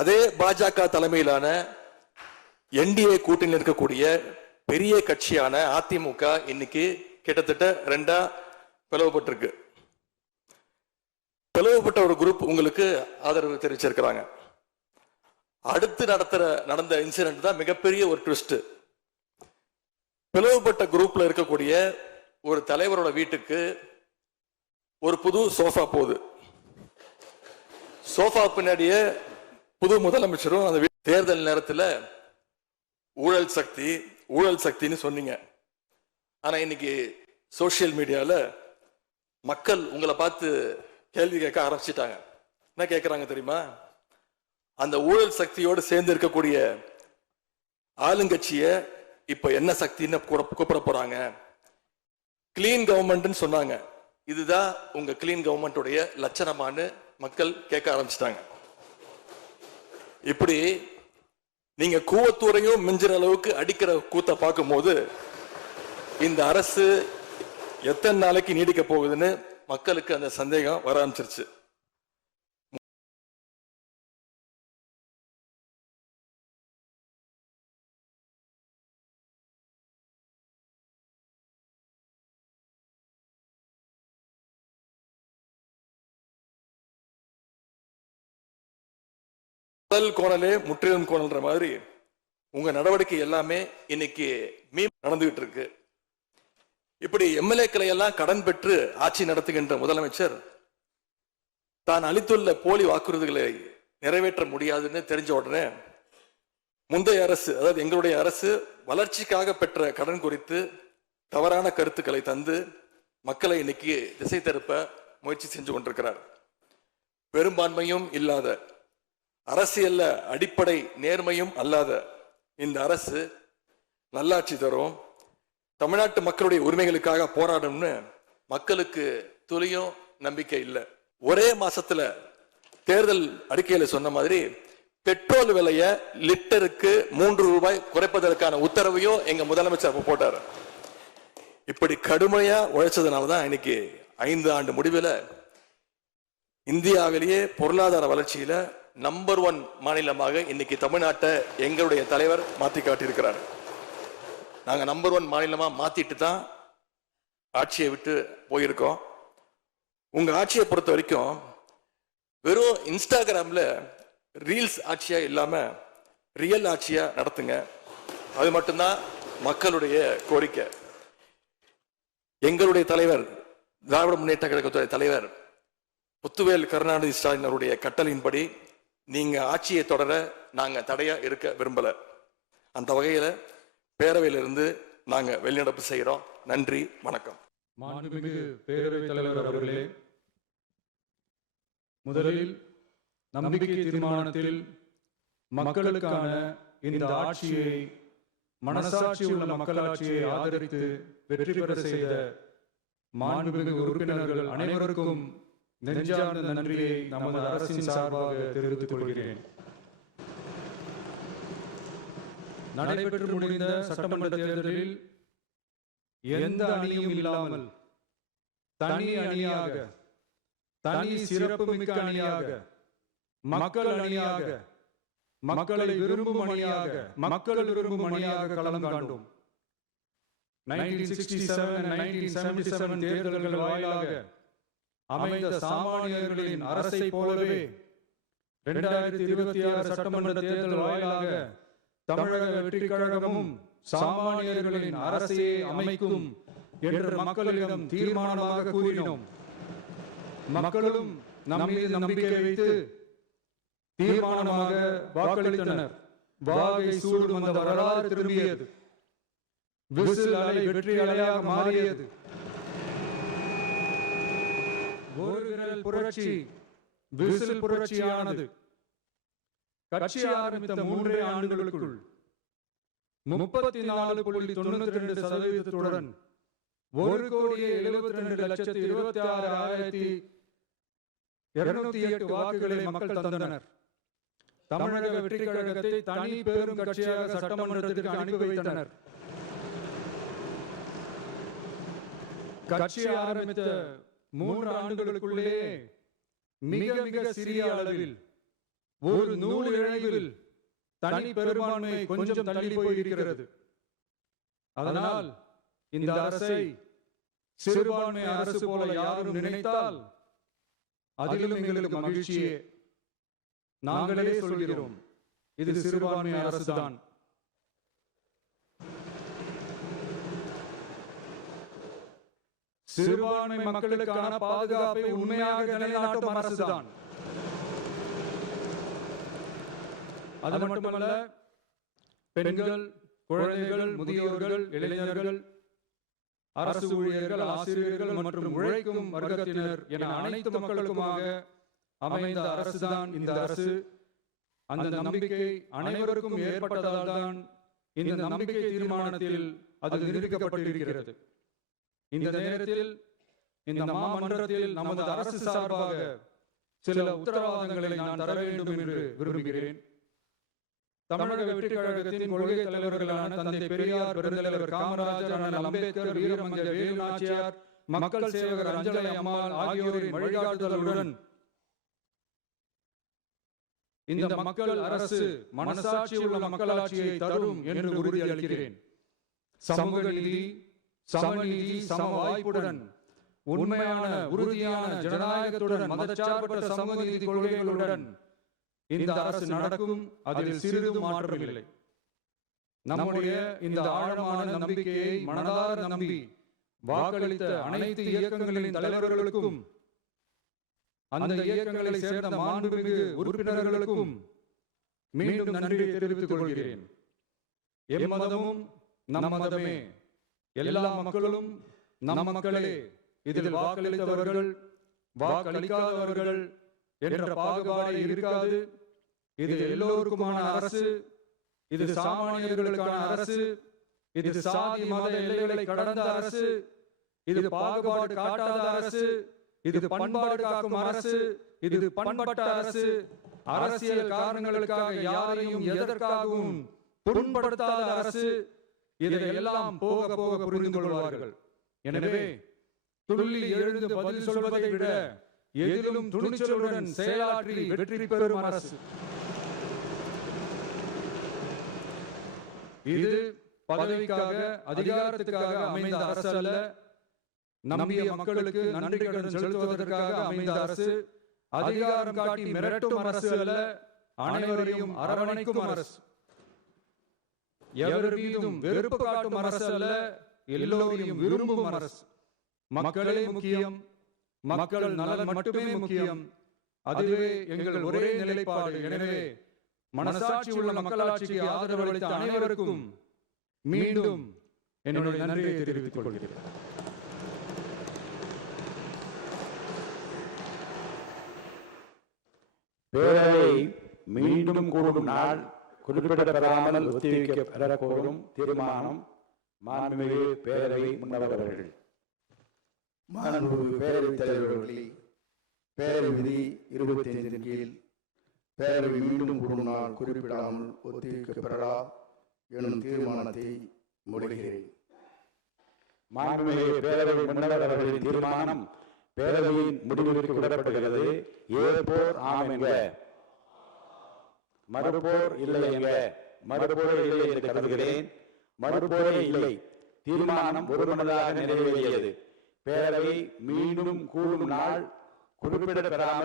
அதே பாஜக தலைமையிலான என்டிஏ கூட்டணியில் இருக்கக்கூடிய பெரிய கட்சியான அதிமுக இன்னைக்கு கிட்டத்தட்ட 2 பிளவுபட்டிருக்கு. பிளவுபட்ட ஒரு குரூப் உங்களுக்கு ஆதரவு தெரிவிச்சிருக்கிறாங்க. அடுத்து நடந்த இன்சிடென்ட் தான் மிகப்பெரிய ஒரு ட்விஸ்ட். பிளவுபட்ட குரூப்ல இருக்கக்கூடிய ஒரு தலைவரோட வீட்டுக்கு ஒரு புது சோஃபா போகுது. சோஃபா பின்னாடியே புது முதலமைச்சரும் அந்த தேர்தல் நேரத்தில் ஊழல் சக்தின்னு சொன்னீங்க. ஆனா இன்னைக்கு சோசியல் மீடியால மக்கள் உங்களை பார்த்து கேள்வி கேட்க ஆரம்பிச்சிட்டாங்க. என்ன கேட்கிறாங்க தெரியுமா? அந்த ஊழல் சக்தியோடு சேர்ந்து இருக்கக்கூடிய ஆளுங்கட்சிய இப்ப என்ன சக்தின்னு கூப்பிட போறாங்க. கிளீன் கவர்மெண்ட் சொன்னாங்க. இதுதான் உங்க கிளீன் கவர்மெண்ட் லட்சணமானு மக்கள் கேட்க ஆரம்பிச்சிட்டாங்க. இப்படி நீங்க கூவத்தூரையும் மிஞ்சுற அளவுக்கு அடிக்கிற கூத்த பார்க்கும் போது இந்த அரசு எத்தனை நாளைக்கு நீடிக்க போகுதுன்னு மக்களுக்கு அந்த சந்தேகம் வர ஆரம்பிச்சிருச்சு. முதல் கோணலே முற்றிலும் கோணல்ன்ற மாதிரி உங்க நடவடிக்கை எல்லாமே இன்னைக்கு நடந்துகிட்டு இருக்கு. இப்படி எம்எல்ஏக்களை எல்லாம் கடன் பெற்று ஆட்சி நடத்துகின்ற முதலமைச்சர் தான் அளித்துள்ள போலி வாக்குறுதிகளை நிறைவேற்ற முடியாதுன்னு தெரிஞ்ச உடனே முந்தைய அரசு, அதாவது எங்களுடைய அரசு வளர்ச்சிக்காக பெற்ற கடன் குறித்து தவறான கருத்துக்களை தந்து மக்களை இன்னைக்கு திசை திருப்ப முயற்சி செஞ்சு கொண்டிருக்கிறார். பெரும்பான்மையும் இல்லாத, அரசியல்ல அடிப்படை நேர்மையும் அல்லாத இந்த அரசு நல்லாட்சி தரும், தமிழ்நாட்டு மக்களுடைய உரிமைகளுக்காக போராடும்னு மக்களுக்கு துளியும் நம்பிக்கை இல்லை. ஒரே மாசத்துல தேர்தல் அறிக்கையில சொன்ன மாதிரி பெட்ரோல் விலைய லிட்டருக்கு 3 ரூபாய் குறைப்பதற்கான உத்தரவையும் எங்க முதலமைச்சர் போட்டார். இப்படி கடுமையா உழைச்சதுனாலதான் இன்னைக்கு 5 ஆண்டு முடிவில் இந்தியாவிலேயே பொருளாதார வளர்ச்சியில நம்பர் 1 மாநிலமாக இன்னைக்கு தமிழ்நாட்டை எங்களுடைய தலைவர் மாத்தி காட்டியிருக்கிறார். நாங்க நம்பர் 1 மாநிலமா மாத்திட்டு தான் ஆட்சியை விட்டு போயிருக்கோம். உங்க ஆட்சியை பொறுத்த வரைக்கும் வெறும் இன்ஸ்டாகிராம்ல ரீல்ஸ் ஆட்சியா இல்லாம ரியல் ஆட்சியா நடத்துங்க. அது மட்டும்தான் மக்களுடைய கோரிக்கை. எங்களுடைய தலைவர், திராவிட முன்னேற்ற கழகத்துடைய தலைவர் முத்துவேல் கருணாநிதி ஸ்டாலின் அவருடைய கட்டளையின்படி நீங்க ஆட்சியை தொடர நாங்க தடையா இருக்க விரும்பல. அந்த வகையில பேரவையிலிருந்து நாங்க வெளிநடப்பு செய்யறோம். நன்றி, வணக்கம். மாண்புமிகு பேரவைத் தலைவர் அவர்களே, முதலில் நம்பிக்கை தீர்மானத்தில் மக்களுக்கான இந்த ஆட்சியை, மனசாட்சி உள்ள மக்களாட்சியை ஆதரித்து வெற்றி பெற செய்த மாண்புமிகு உறுப்பினர்கள் அனைவருக்கும் நெஞ்சார்ந்த நன்றியை நமது அரசின் சார்பாக தெரிவித்துக் கொள்கிறேன். நடைபெற்று முடிந்த சட்டமன்ற தேர்தலில் எந்த அணியும் இல்லாமல் தனி அணியாக, தனி சிறப்புமிக்க அணியாக, மக்கள் அணியாக, மக்களை விரும்பும் அணியாக, மக்கள் விரும்பும் அணியாக களம் காண்டோம். 1967 and 1977 தேர்தல்கள் வாயிலாக அமைந்த சாமானியர்களின் அரசை போலவே 2026 சட்டமன்ற தேர்தல் வாயிலாக தமிழக வெற்றி கழகமும் சாமானியர்களின் அரசையை அமைக்கும் என்று மக்களிடம் தீர்மானமாக கூறினோம். மக்களும் நம் மீது நம்பிக்கை வைத்து தீர்மானமாக வாக்களித்தனர். வாகை சூடும் அந்த வரலாறு திரும்பியது. விசில் அலை வெற்றி அலையாக மாறியது. ஒரு விரல் புரட்சி விசில் புரட்சியானது. கட்சி ஆரம்பித்த 3 ஆண்டுகளுக்குள் 34.92% 1,72,26,208 வாக்குகளை மக்கள் தந்தனர். தமிழக வெற்றி கழகத்தை தனி பெரும் கட்சியாக சட்டமன்றத்திற்கு அனுப்பி வைத்தனர். கட்சி ஆரம்பித்த 3 ஆண்டுகளுக்குள்ளே மிக மிக சிறிய அளவில் ஒரு நூல் இழைவில் தனி பெரும்பான்மை கொஞ்சம் தள்ளி போயிருக்கிறது. அதனால் இந்த அரசை சிறுபான்மை அரசு போல யாரும் நினைத்தால் அதிலும் எங்களுக்கு மகிழ்ச்சியே. நாங்களே சொல்கிறோம், இது சிறுபான்மை அரசுதான். சிறுபான்மை மக்களுக்கான பாதுகாப்பை உண்மையாக நிலைநாட்டும் அரசுதான். அது மட்டுமல்ல, பெண்கள், குழந்தைகள், முதியோர்கள், இளைஞர்கள், அரசு ஊழியர்கள், ஆசிரியர்கள் மற்றும் உழைக்கும் வர்க்கத்தினர் என அனைத்து மக்களுக்குமாக அமைந்த அரசுதான் இந்த அரசு. அந்த நம்பிக்கை அனைவருக்கும் ஏற்பட்டதால் தான் இந்த நம்பிக்கை தீர்மானத்தில் அது நிரூபிக்கப்பட்டிருக்கிறது. இந்த நேரத்தில் இந்த மாமன்றத்தில் நமது அரசு சார்பாக சில உத்தரவாதங்களை நான் தர வேண்டும் என்று விரும்புகிறேன். தமிழக வெற்றி கழகத்தின் கொள்கை தலைவர்களான தந்தை பெரியார், பெருந்தலைவர் காமராஜர், அண்ணல் அம்பேத்கர், வீரமங்க வேலு நாச்சியார், மக்கள் சேவகர் அஞ்சலை அம்மாள் ஆகியோரின் வழிகாட்டுதலுடன் இந்த மக்கள் அரசு மனசாட்சி உள்ள மக்களாட்சியை தரும் என்று உறுதியளிக்கிறேன். சமூக நீதி, சமநீதி, சம வாய்ப்புடன், உண்மையான உறுதியான ஜனநாயகத்துடன், மதச்சார்பற்ற சமூக நீதி கொள்கைகளுடன் இந்த அரசு நடக்கும். அதில் சிறிதும் மாற்றமில்லை. நம்முடைய இந்த ஆழமான நம்பிக்கையை மனதார நம்பி வாக்களித்த அனைத்து இயக்கங்களின் தலைவர்களுக்கும், அந்த இயக்கங்களை சேர்ந்த மாண்புமிகு உறுப்பினர்களுக்கும் மீண்டும் நன்றியை தெரிவித்துக் கொள்கிறேன். எம் மதமும் நம் மதமே, எல்லா மக்களும் நம் மக்களே, இதில் வாக்களித்தவர்கள், வாக்களிக்காதவர்கள் என்ற பாகுபாடு இருக்காது. இது எல்லோருக்குமான அரசு. இது சாமானியர்களுக்கான அரசு. இது சாதி மத எல்லைகளை கடந்த அரசு. இது பாகுபாடு காட்டாத அரசு. இது பண்பாடு காக்கும் அரசு. இது பண்பட்ட அரசு. அரசியல் காரணங்களுக்காக யாரையும் எதற்காகவும் புண்படுத்தாத அரசு. இதையெல்லாம் போக போக புரிந்து கொள்வார்கள். எனவே துள்ளி எழுந்து பதில் சொல்வதை விட எதிலும் துணிச்சலுடன் செயலாற்றி வெற்றி பெறும் அரசு இது. பதவிக்காக, அதிகாரத்துக்காக அமைந்த அரசு அல்ல. நம்பிய மக்களுக்கு நன்றி கடன் செலுத்துவதற்காக அமைந்த அரசு. அதிகாரம் காட்டி மிரட்டும் அரசு அல்ல, அனைவரையும் அரவணைக்கும் அரசு. எவர் மீதும் வெறுப்பு காட்டும் அரசு அல்ல, எல்லோரையும் விரும்பும் அரசு. மக்களே முக்கியம், மக்கள் நலன் மட்டுமே முக்கியம். அதுவே எங்கள் ஒரே நிலைப்பாடு. எனவே மனசாட்சி உள்ள மக்களாட்சிக்கு ஆதரவு அளித்த அனைவருக்கும் மீண்டும் என்னுடைய நன்றியை தெரிவித்துக் கொள்கிறேன். பேரவை மீண்டும் கூடும் நாள் குறிப்பிடப்படாமல் ஒத்திவைக்கப்பட கோரும் தீர்மானம் மாண்புமிகு பேரவை முன்னவர்கள். மாண்புமிகு பேரவைத் தலைவர்களே, பேரவை விதி 25 கீழ் பேரவை மீண்டும் கூடும் நாள் குறிப்பிடாமல் ஒத்திவைக்கப்படா எனும் தீர்மானத்தை முடிகிறேன். மாண்புமிகு பேரவை முன்னவர்களின் தீர்மானம் பேரவையின் முடிவிற்கு விடப்படுகிறது. ஏற்போர் ஆம் என்க, மறுப்போர் இல்லை என்க. மறுப்போரே இல்லை என்று கருதுகிறேன். மறுப்போரே இல்லை. தீர்மானம் ஒருமனதாக நிறைவேறியது. பேரவை மீண்டும் கூடும் நாள் குறிப்பிடப்பெறாமல்